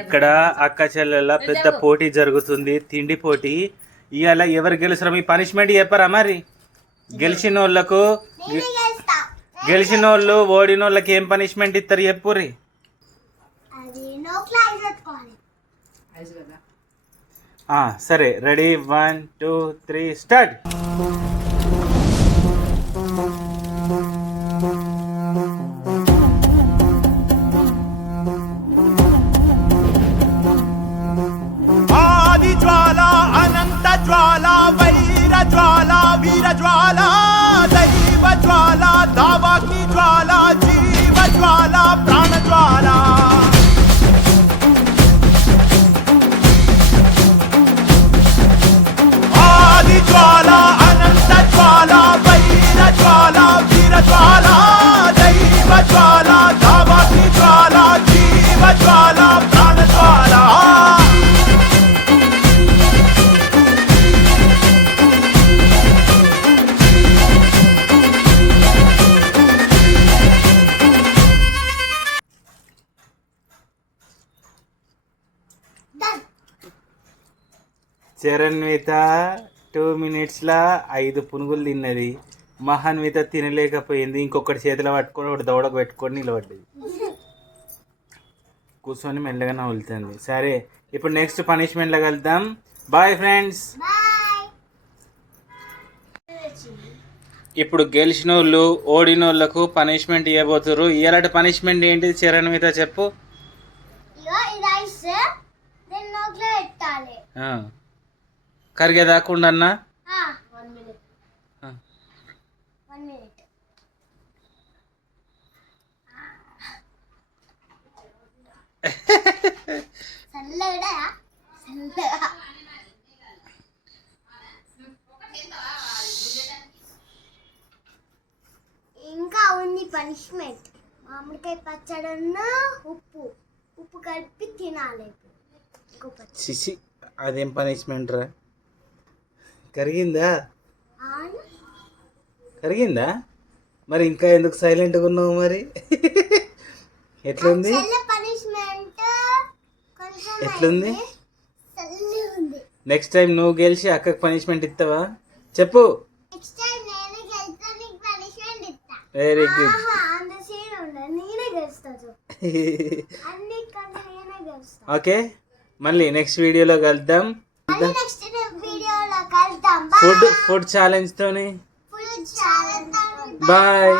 ఇక్కడ అక్క చెల్లెల పెద్ద పోటీ జరుగుతుంది, తిండి పోటీ. ఇవాళ ఎవరు గెలుస్తారో మీ పనిష్మెంట్ చెప్పరా మరి? గెలిచిన వాళ్ళు ఓడిన వాళ్ళకి ఏం పనిష్మెంట్ ఇస్తారు చెప్పుర్రి. సరే, రెడీ, 1 2 3 స్టార్ట్. ज्वाला अनंत ज्वाला वैर ज्वाला वीर ज्वाला दैव ज्वाला दावाग्नि ज्वाला जीव ज्वाला प्राण ज्वाला आदि ज्वाला अनंत ज्वाला वैर ज्वाला वीर ज्वाला दैव ज्वाला दावाग्नि ज्वाला जीव ज्वाला प्राण ज्वाला చరణ్విత 2 minutesలా 5 పునుగులు తిన్నది. మహాన్విత తినలేకపోయింది. ఇంకొకటి చేతిలో పట్టుకొని ఒకటి దవడకు పెట్టుకొని నిలబడ్డది. కూర్చొని మెల్లగా నవ్వులుతుంది. సరే, ఇప్పుడు నెక్స్ట్ పనిష్మెంట్లో కలుద్దాం. Bye friends. ఇప్పుడు గెలిచిన వాళ్ళు ఓడిన వాళ్ళకు పనిష్మెంట్ ఇవ్వబోతున్నారు. ఇలాంటి పనిష్మెంట్ ఏంటిది చరణ్విత చెప్పు. కరిగేదాకుండా అన్నా ఇంకా ఉంది పనిష్మెంట్. మామిడికాయ పచ్చడన్న ఉప్పు కలిపి తినాలి. సిసి, అదేం పనిష్మెంట్ రా? కరిగిందా? మరి ఇంకా ఎందుకు సైలెంట్గా ఉన్నావు మరి? ఎట్లుంది? ఎట్లుంది? నెక్స్ట్ టైం నువ్వు గెలిచి అక్కకి పనిష్మెంట్ ఇస్తావా చెప్పు. Very good. ఓకే, మళ్ళీ నెక్స్ట్ వీడియోలో కలుద్దాం. ఫుడ్ ఛాలెంజ్ తోని. బాయ్.